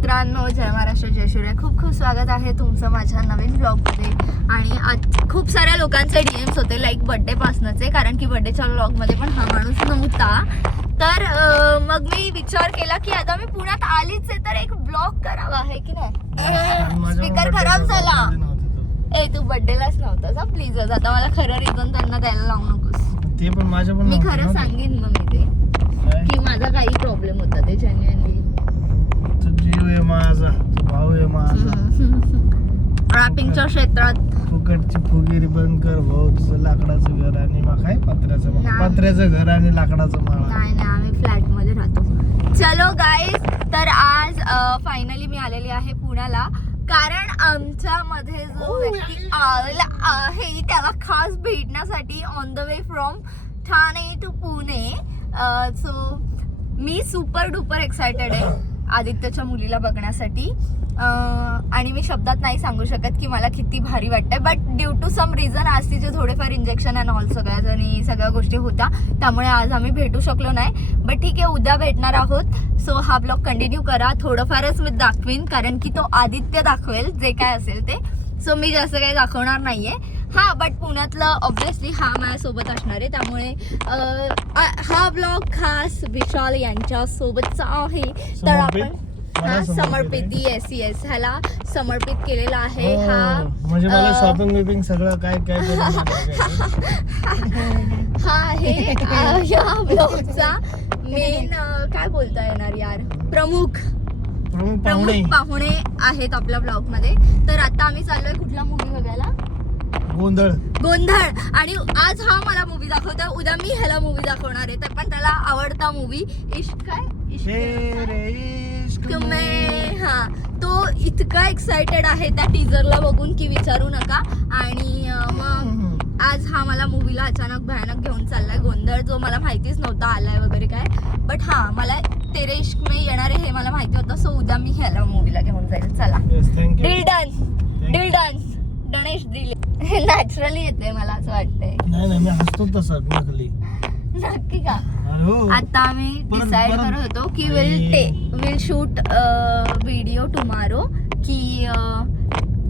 मित्रांनो जय महाराष्ट्र जय शिवराय खूप खूप स्वागत आहे तुमचं माझ्या नवीन ब्लॉगमध्ये आणि आज खूप साऱ्या लोकांचे डीएम्स होते लाईक बर्थडे पासनंचे कारण की बर्थडेच्या ब्लॉगमध्ये पण हा माणूस नव्हता. तर मग मी विचार केला की आता मी पुण्यात आलीच आहे तर एक ब्लॉग करावा आहे की नाही? स्पीकर खराब झाला. ए तू बर्थडेलाच नव्हतास हा प्लीज आता मला खरं रिझन त्यांना द्यायला लावू नकोस. ते पण माझ्या मी नव्हतं खरं. सांगेन मग मी ते? की माझा काही प्रॉब्लेम होता ते जेन्युअनली आहे माझा भाऊ आहे माझा रॅपिंगच्या क्षेत्रात. फुकटची फुगीरी बंद कर भाऊ तुझं लाकडाचं घर आणि मग काय? पत्र्याचं. पत्र्याचं घर आणि लाकडाचं माळा. नाही नाही आम्ही फ्लॅटमध्ये राहतो. चलो गाईज तर आज फायनली मी आलेली आहे पुण्याला. कारण आमच्या मध्ये जो व्यक्ती आलेला आहे त्याला खास भेटण्यासाठी on the way from Thane to Pune. So me super duper excited आहे. आदित्यच्या मुलीला बघण्यासाठी. आणि मी शब्दात नाही सांगू शकत की मला किती भारी वाटतं but due to some reason आज तिचे थोडेफार इंजेक्शन अँड ऑल सगळ्या आणि सगळ्या गोष्टी होत्या. त्यामुळे आज आम्ही भेटू शकलो नाही. बट ठीक आहे उद्या भेटणार आहोत. सो हा ब्लॉग कंटिन्यू करा. थोडंफारच मी दाखवीन कारण की तो आदित्य दाखवेल जे काय असेल ते. सो मी जास्त काही दाखवणार नाहीये. हा बट पुण्यातलं ऑब्व्हियसली हा माझ्यासोबत असणार आहे. त्यामुळे हा ब्लॉग खास विशाल यांच्या सोबतचा आहे. तर? आपण हा समर्पित येस येस ह्याला समर्पित केलेला आहे. हो, हा म्हणजे मला शॉपिंग बिपिंग सगळं काय काय. हा आहे या ब्लॉगचा मेन काय बोलता येणार यार? प्रमुख. प्रमुख पाहुणे प्रमुख पाहुणे. आहेत आपल्या ब्लॉगमध्ये. तर आता आम्ही चाललोय कुठला मूवी बघायला? गोंधळ. गोंधळ. आणि आज हा मला मूवी दाखवतोय. उद्या मी ह्याला मूवी दाखवणार आहे. तर पण त्याला आवडता मूवी इश्क काय? इश्क में. हा. तो इतका एक्साइटेड आहे त्या टीजरला बघून की विचारू नका. आणि मग आज हा मला मूवीला अचानक भयानक घेऊन चाललाय. गोंधळ जो मला माहितीच नव्हता आलाय वगैरे काय. बट हा मला तेरे इश्क में येणार आहे हे मला माहिती होतं. सो उद्या मी ह्याला मूवीला घेऊन जाईल. चला. Deal done deal done Ganesh दिल. नॅचरली येते मला असं वाटतंय. नाही नाही मी हसतो तसं नकली नक्की का? हो. आता आम्ही डिसाइड करत होतो की विल टे विल शूट व्हिडिओ टुमारो की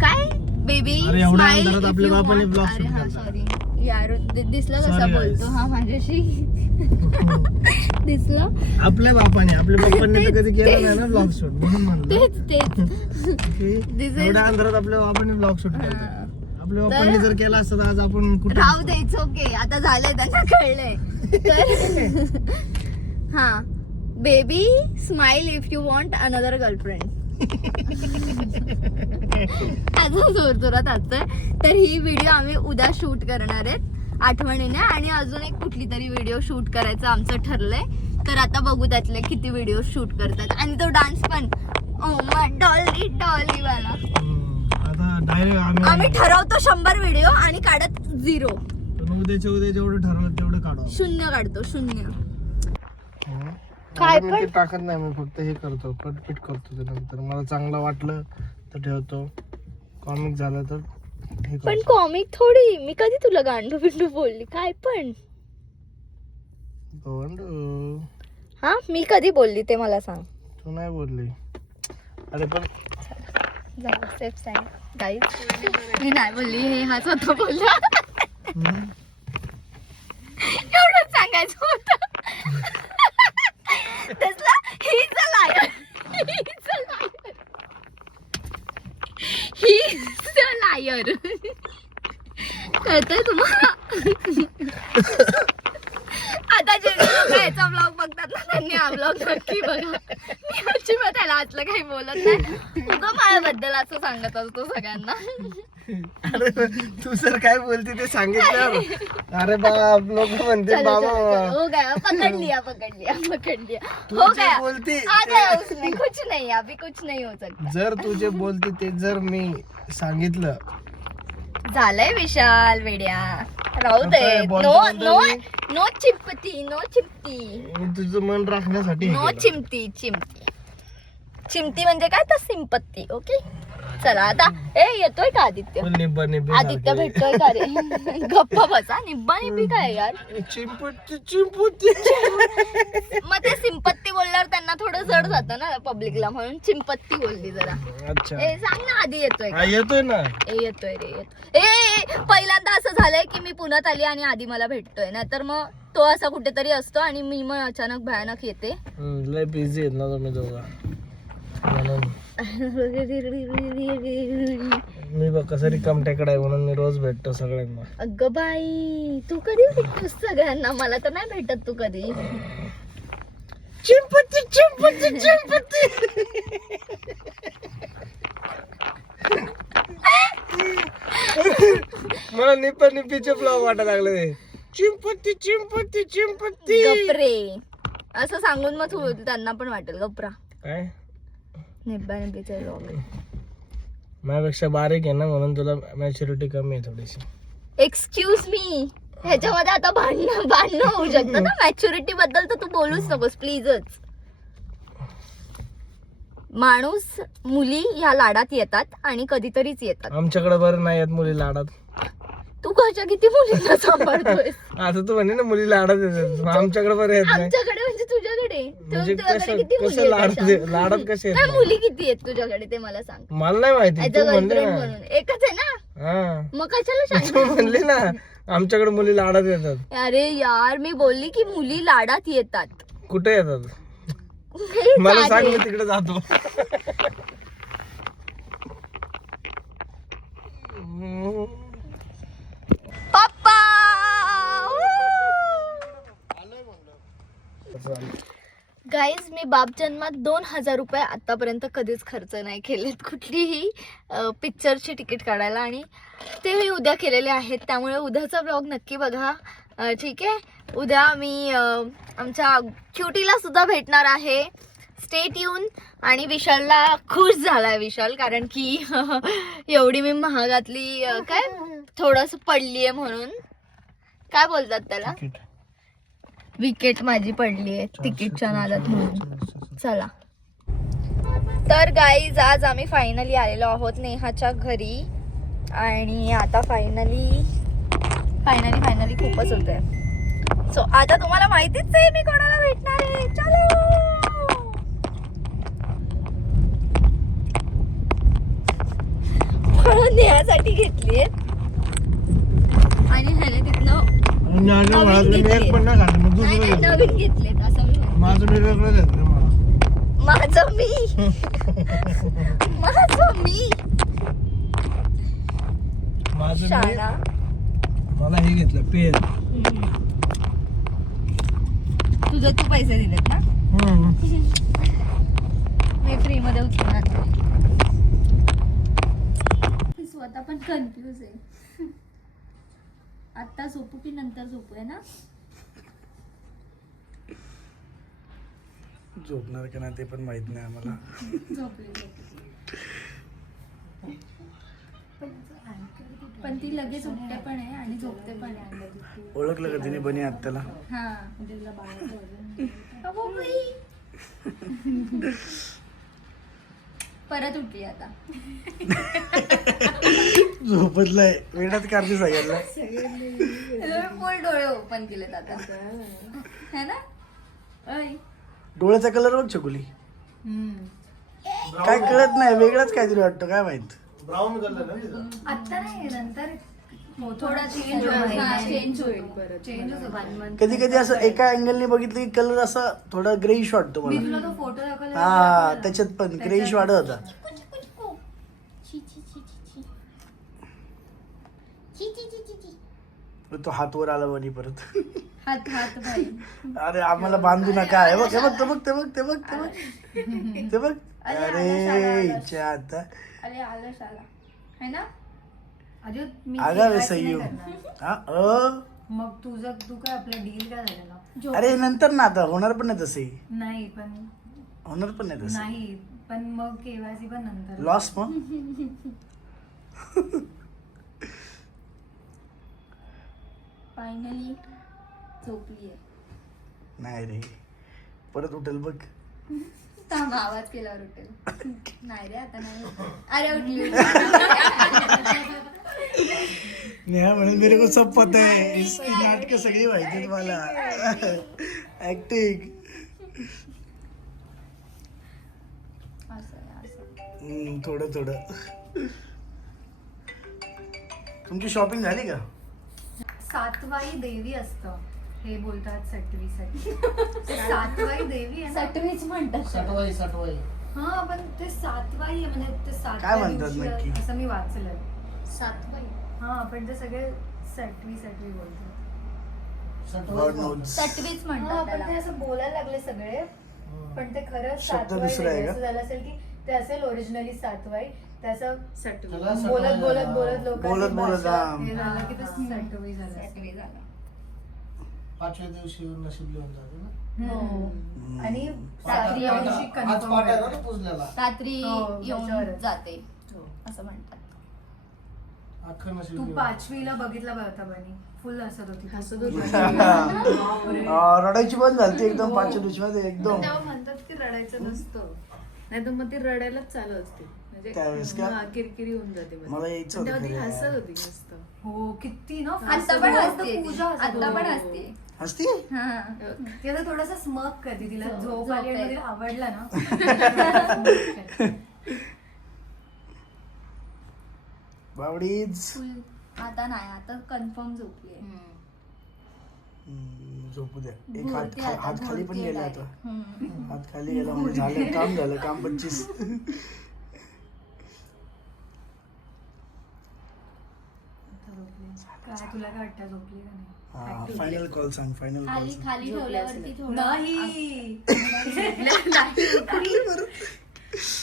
काय? बेबी हा केलता. सॉरी यार दिसलं Sorry, कसं guys. बोलतो हा माझ्याशी. दिसलं? आपल्या बापाने आपल्या बापांनी तर कधी केलं नाही ना ब्लॉग शूट म्हणून म्हणलं. तेच तेच. की This is- एवढ्या अंधारात आपल्या बापाने ब्लॉग शूट केला. हा. आपल्या बापांनी जर केला असतं तर आज आपण कुठे राहू द्यायचं ओके आता झालंय त्यांना कळलंय. तर हा. Baby smile if you want another girlfriend अजून जोर जोरात असतोय तर ही व्हिडिओ आम्ही उद्या शूट करणार आहेत आठवणीने. आणि अजून एक कुठली तरी व्हिडिओ शूट करायचं आमचं ठरलंय. तर आता बघू त्यातले किती व्हिडिओ शूट करतात. आणि तो डान्स पण ओ डॉली डॉली वाला. आम्ही ठरवतो शंभर व्हिडिओ आणि काढत झिरो उद्याच्या उद्या जेवढं ठरवलं तेवढं काढू आपण. शून्य काढतो शून्य. काय मी पण? ते टाकत नाही मी फक्त हे करतो कटपीट करतो ते नंतर. मला चांगलं वाटलं तर ठेवतो. कॉमिक झालं तर हे पण करतो. कॉमिक थोडी मी कधी तुला गांडू बिंडू बोलली? काय पण. हा मी कधी बोलली ते मला सांग. तू नाही बोलली. अरे पण गाईज मी नाही बोलली हे हा स्वतः बोलला. हम्म. एवढं सांगायचं होतं. तसला he's a liar. He's a liar. He's a liar. कळतंय तुम्हाला आता जे लोक याचा ब्लॉग बघतात ना त्यांनी हा ब्लॉग नक्की बघा मी अजिबात त्याला आजलं काही बोलत नाही उगा माझ्याबद्दल असं सांगत असतो सगळ्यांना अरे तू सर काय बोलते ते सांगितलं अरे बाप लोक म्हणते चलो, चलो, चलो, बाबा हो गया पकड़ लिया पकड़ लिया पकड़ लिया तू हो जे गया. बोलती आ ते- गया उसमें कुछ नहीं अभी कुछ नहीं हो सकता. जर तू जे बोलते ते जर मी सांगितलं. झालंय विशाल वेड्या. राहू दे. बोलता नो बोलता नो नो चिपती नो चिमती मी तुझं मन राखण्यासाठी हे नो केलं. चिमती चिमती. चिमती म्हणजे काय? तर सिंपत्ती ओके? चला आता ए येतोय का आदित्य? निब्बा निब्बे आदित्य भेटतोय का रे? गप्पा बसा निब्बा निब्बी काय यार? चिंपुटी चिंपुटी मग ते सिंपत्ती बोलल्यावर त्यांना थोडं जड जातं ना पब्लिकला म्हणून चिंपत्ती बोलली जरा. अच्छा. ए सांग ना आधी येतोय हा का? येतोय ना. ए येतोय रे येतोय. ए, ए पहिल्यांदा असं झालंय की मी पुण्यात आली आणि आधी मला भेटतोय. नाहीतर मग तो असा कुठेतरी असतो आणि मी मग अचानक भयानक येते. हम्म, लय बिझी आहेत ना तुम्ही दोघा. मी बघ कसं रिकामटेकडे आहे म्हणून मी रोज भेटतो सगळ्यांना. अगं बाई तू कधी भेटतोस सगळ्यांना? मला तर नाही भेटत तू कधी. चिंपती चिंपती चिंपती मला निप्पा निप्पीचे फ्लॉग वाटायला लागले. चिंपती चिंपती चिंपती गपरे. असं सांगून मग तू त्यांना पण वाटेल. गपरा. काय? निब्बा निब्बीचे vlog. माझ्यापेक्षा बारीक आहे ना म्हणून तुला मॅच्युरिटी कमी आहे थोडीशी. एक्सक्यूज मी ह्याच्यामध्ये आता भांडणं भांडणं होऊ शकतं ना? मॅच्युरिटी बद्दल तर तू बोलूच नकोस प्लीजच माणूस मुली ह्या लाडात येतात आणि कधीतरीच येतात. आमच्याकडे बरं नाही आहेत मुली लाडात. तू कशा किती मुलींना सांभाळतोय आता तू म्हणे ना मुली लाडात येतात. आमच्याकडे बरं येत नाही. आमच्याकडे म्हणजे कसं कसं लाडात कसे मुली किती आहेत तुझ्याकडे ते मला सांग. मला नाही माहिती तू म्हणली ना. एकच आहे ना? हा. मग कशाला तू म्हणली ना आमच्याकडे मुली लाडात येतात. अरे यार मी बोलली की मुली लाडात येतात. कुठे येतात? मला सांग. मी तिकडे जातो. पप्पा! गाईज मी बाप जन्मात दोन हजार रुपये आतापर्यंत कधीच खर्च नाही केलेत. कुठलीही पिक्चरची तिकीट काढायला आणि ते मी उद्या केलेले आहेत. त्यामुळे उद्याचा ब्लॉग नक्की बघा. ठीक आहे? उद्या मी आमच्या क्युटीला सुद्धा भेटणार आहे. स्टेट येऊन आणि विशालला खुश झालाय विशाल कारण की एवढी मी महागातली काय? थोडस पडलीये म्हणून. काय बोलतात त्याला? विकेट माझी पडली आहे. तिकीटच्या नादात म्हणून. चला. तर गाईज आज आम्ही फायनली आलेलो आहोत नेहाच्या घरी. आणि आता फायनली फायनली फायनली खूपच होत आहे सो आता तुम्हाला माहितीच आहे मी कोणाला भेटणार आहे. चलो! घेतली आणि ह्याने तिथनं नवीन मी घेतली. एक पण नाही खाल्लं, मग नाही नाही दुसरं घेतलं. नवीन घेतलेत असं मी म्हणते. माझं मी वेगळं घेतलं मला माझं मी. माझं मी. माझं मी. शाळा. मला हे घेतलं पेन. तुझं तू पैसे दिलेत ना? हम्म. मी फ्री मध्ये उचलणार स्वतः पण कन्फ्युज आहे. आता झोपू की नंतर झोपू आहे ना? झोपणार का नाही ते पण माहीत नाही आम्हाला. झोपली पण ती लगेच उठते पण आहे आणि झोपते पण आहे. ओळखलं का तिने बनी आत्याला? हा. परत उठली आता. झोपतलाय. वेळात काढते सगळ्यांना फुल डोळे ओपन केलेत आता. है ना? ऐ. डोळ्याचा कलर बघ चकुली काय कळत नाही वेगळाच काहीतरी वाटतं काय माहीत? आता नाही नंतर. थोडा चेंज चेंज होईल. चेंज होईल. कधी कधी असं एका अँगलने बघितलं की कलर असा थोडा ग्रेइश वाटतो मला. तुला तो फोटो दाखवला हा त्याच्यात पण ग्रेइश वाढत होता. तो हात वर आला बनी परत. हात हात भाई अरे आम्हाला बांधू नका. हे बघ हे बघ ते बघ ते बघ ते बघ ते बघ. ते बघ. अरे इच्छा आता. अरे आलं. शाला है ना? सय्यू हा अ? मग तुझं तू काय आपलं डील काय झालेलं अरे नंतर ना आता होणार पण नाही तसे. नाही पण होणार पण नाही तसे. नाही पण मग केवायसी पण नंतर. लॉस मग? फायनली झोपली आहे नाही रे. परत उठेल बघ. थांब आवाज केल्यावर उठेल. नाही रे आता नाही. अरे उठली. नेहा म्हणून मेरे को सब पता है. इसकी नाटक सगळी माहिती तुम्हाला. ऍक्टिंग असं आहे, असं. थोडं थोडं. तुमची शॉपिंग झाली का? सातवाई देवी असतं. हे बोलतात सटवीसाठी ते सातवाई देवी आहे ना सटवीच म्हणतात त्याला. सटवाई सटवाई हा पण ते सातवाई आहे म्हणजे ते काय सातव्या म्हणतात दिवशी नक्की? असं मी वाचलंय सातवाई हा पण ते सगळे सटवी सटवी बोलतात सटवीच हा म्हणतात पण ते त्याला. असं बोलायला लागले सगळे पण ते खरं शब्द सातवाई दुसरा आहे वेगळे. का? असं झालं असेल की ते असेल ओरिजिनली सातवाई त्याचं सटवी बोलत बोलत. बोलत लोकांनी बोलत बोलत, हा. हे झालं की ते. सटवी झालं. सटवी झालं. पाचव्या दिवशी नशीब लिहून जाते ना हम्म. आणि रात्री येऊन- दिवशी आज confirm पाठ आहे ना करतात. तो पुजल्याला रात्री हो, येऊन त्याच्यावरच. जाते हो. असं म्हणतात अख्खं नशीब तू लिहून. पाचवीला बघितला बघता बनी फुल हसत होती हसत होती. बापरे. अं, रडायची बंद झाली एकदम पाचव्या दिवशी मध्ये एकदम तेव्हा म्हणतात की रडायचं नसतं नाही तर मग ती रडायलाच चालू असते म्हणजे का? हा, किरकिरी होऊन जाते मध्ये. मला यायचं पण तेव्हा होतं ती खरं हसत. होती मस्त हो किती ना आता पण असते ती. पूजा हसत आता पण होती. असते हसती? हा ती आता थोडासा स्मक करते तिला झोप- आली आणि. तिला आवडला ना. आता नाही आता कन्फर्म झोपली झोपू द्या. एक हात खा- हात खाली पण गेला. आता. हात खाली गेला म्हणजे झालं काम झालं काम पंचवीस. काय तुला काय वाटतं झोपली का नाही? फायनल कॉल सांग फायनल कॉल खाली सांग खाली ठेवल्यावरती थोडं. नाही.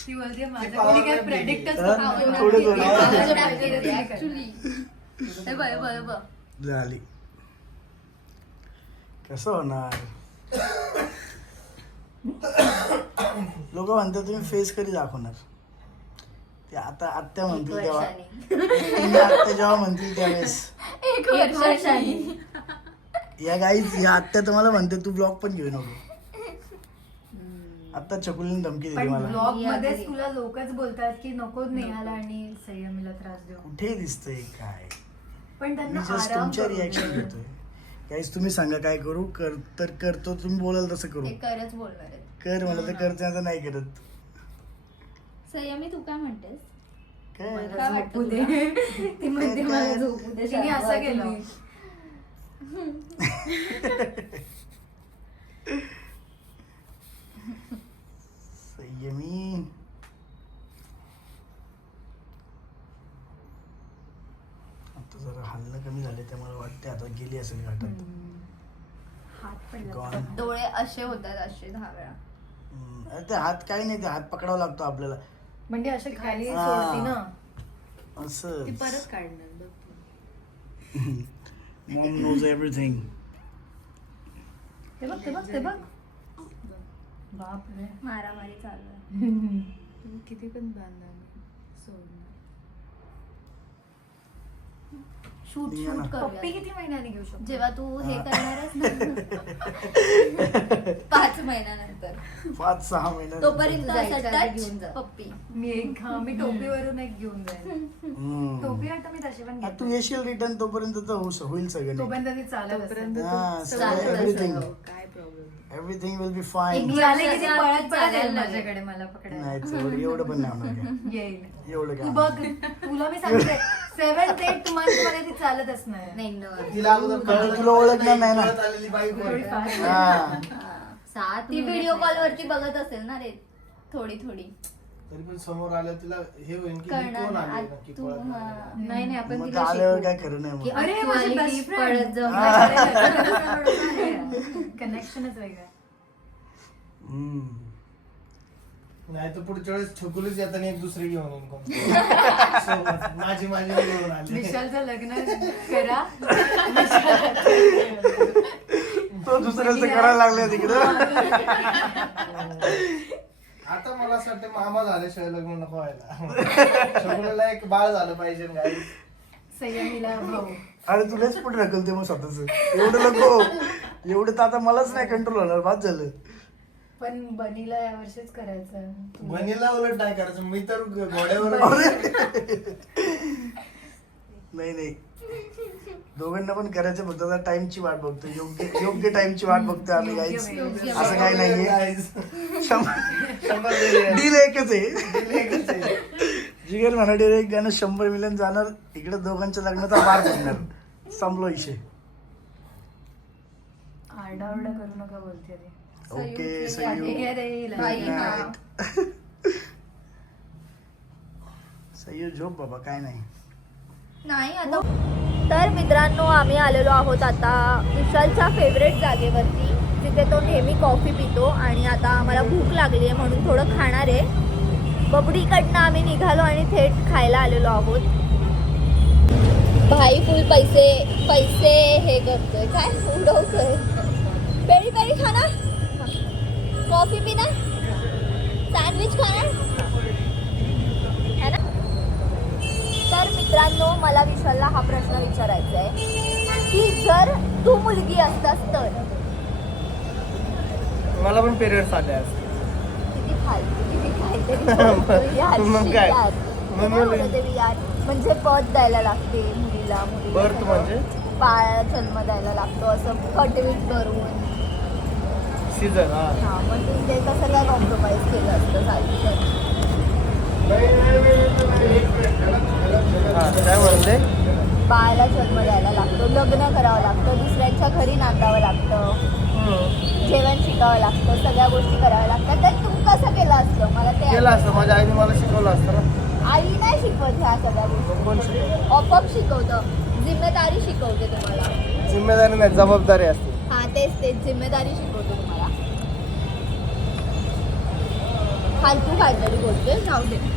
ती बोलते माझं कोणी काय प्रेडिक्टच हा? आवडणार थोडं किती? थोडं. आवडणार किती actually. हे बघ, हे बघ, हे बघ. झाली. कसं होणार? लोक म्हणतात तुम्ही फेस कधी दाखवणार? ते आता आत्या म्हणतील तेव्हा. तुम्ही आत्या जेव्हा म्हणतील त्यावेळेस. एक वर्षाने. या गाईच या आत्या तुम्हाला म्हणते तू ब्लॉग पण घेऊ नको. आता चकुलीने धमकी दिली पण मला. ब्लॉग मध्येच. तुला लोकच बोलतात की नको नेहाला आणि संयमीला त्रास देऊ. कुठे दिसतंय काय? पण मी त्यांना जस्ट आराम तुमच्या करू दे. रिॲक्शन घेतोय. गाईस तुम्ही सांगा काय करू? कर तर करतो तुम्ही बोलाल तसं करू. ते करच बोलणार आहेत कर मला तर करते आता नाही करत. संयमी तू काय म्हणतेस. काय? मला काय वाटतं झोपू दे. ती म्हणते काय- मला झोपू दे. तिने असं शांत केलं. तुम्ही. संयमी आता जरा हल्लं कमी झाले त्यामुळे वाटते आता गेली असेल घाटात हात पडला Gone. डोळे असे होतात असे दहा वेळा. हम्म, अरे ते हात काही नाही ते हात पकडावा लागतो आपल्याला. म्हणजे असे खाली हा. सोडती ना. असं. ती परत काढणार बघ तू. मॉम नोज एव्हरीथिंग ते बघ ते बघ ते बघ. बापरे. मारामारी चालू आहे. तू किती पण बांधणार सोडणार शूट या ना. शूट पप्पी करूया किती महिन्याने घेऊ शकतो? जेव्हा तू हे करणारच ना. पाच महिन्यानंतर. पाच सहा महिन्यात तोपर्यंत असं घेऊन जा. पप्पी. मी एक हा मी टोपीवरून एक घेऊन जाईन. टोपी आता मी तशी पण तू येशील रिटर्न तोपर्यंत तर होऊ- होईल सगळं तोपर्यंत ती चालत तोपर्यंत असेल. हा, तू सगळं सगळं everything. काय problem everything will be fine मी आले की ती वर्षाचा पळत पळत येईल चालेल माझ्याकडे मला पकडायला. नाही एवढं एवढं पण नाही होणार काय. येईल. एवढं तू काय बघ तुला मी सांगते. सेव्हन एट मंथमध्ये ती चालत असणार नाही न. तिला अगोदर कळलं तुला ओळखणार नाही ना थोडी fast. हा. सात ती व्हिडिओ कॉल वरती बघत असेल ना रे थोडी थोडी तरी पण समोर आलं तिला हे होईल की करणार कोण नाही. आले नक्की तू पळत हा. नाही नाही आपण मग तिला आल्यावर शिकवू. काय खरं नाही की मग अरे तू माझी की फ्रेंड पळत जाऊ. कनेक्शनच वेगळं. हम्म. नाही तर पुढच्या वेळेस छकुलीच येताना एक दुसरी घेऊन येईन कोण. सोबत. माझी माझी घेऊन आली. विशालचं लग्न करा. तो दुसऱ्याचं करायला लागलाय तिकडं. आता मला असं वाटतं मामा झाल्याशिवाय लग्न नको व्हायला. छकुलीला एक बाळ झालं पाहिजे संयमीला भाऊ. अरे तुलाच पुढे ढकलते मग स्वतःच. एवढं नको. एवढं तर आता मलाच नाही कंट्रोल होणार. बाद झालं. पण बनीला यावर्षीच करायचं. बनीला उलट नाही करायचं. मी तर घोड्यावर नाही नाही. दोघांना पण करायचं फक्त आता टाइमची वाट बघतो योग्य योग्य टाइमची वाट बघतो आम्ही गाईच योग्य असं काही नाहीये. डील एकच आहे. जिगर म्हणाले एक गाणं शंभर मिलियन जाणार इकडे दोघांच्या लग्नाचा पार पडणार संपलो विषय. आरडाओरडा करू नका बोलते रे. ओके. सय्यद झोप बाबा काय नाही नाही आता तर मित्रांनो आम्ही आलेलो आहोत आता विशालच्या फेवरेट जागेवरती जिथे तो नेहमी कॉफी पितो आणि आता आम्हाला भूक लागली आहे म्हणून थोडं खाणार आहे. बबडीकडनं आम्ही निघालो आणि थेट खायला आलेलो आहोत. भाई फुल पैसे पैसे हे करतोय. काय? उडवतोय. पेरी पेरी खाणार कॉफी पिणार सँडविच खाणार है? ना? तर मित्रांनो मला विशालला हा प्रश्न विचारायचा आहे की जर तू मुलगी असतास तर? मला पण पिरियड आले असते किती फालतू मग काय? म्हणजे पद द्यायला लागते मुलीला मुलीला सगळं. म्हणजे? बाळाला जन्म द्यायला लागतो असं कटवीट करून सीझन हा. हा मग तू ते कसं काय कॉम्प्रोमाइज केलं असतं काय म्हणते बाळाला जन्म द्यायला लागतो लग्न करावं लागतं दुसऱ्यांच्या घरी नांदावं लागतं. जेवण शिकावं लागतं सगळ्या गोष्टी कराव्या लागतात. तर तू कसं केलं असतं? मला ते केलं असतं माझ्या आईने मला शिकवलं असतं ना. आई नाही शिकवत ह्या सगळ्या गोष्टी? ऑपअप शिकवतं. जिम्मेदारी शिकवते तुम्हाला. जिम्मेदारी नाही जबाबदारी असते. हा तेच तेच. जिम्मेदारी शिकवते. फालतू काहीतरी बोलते जाऊ दे.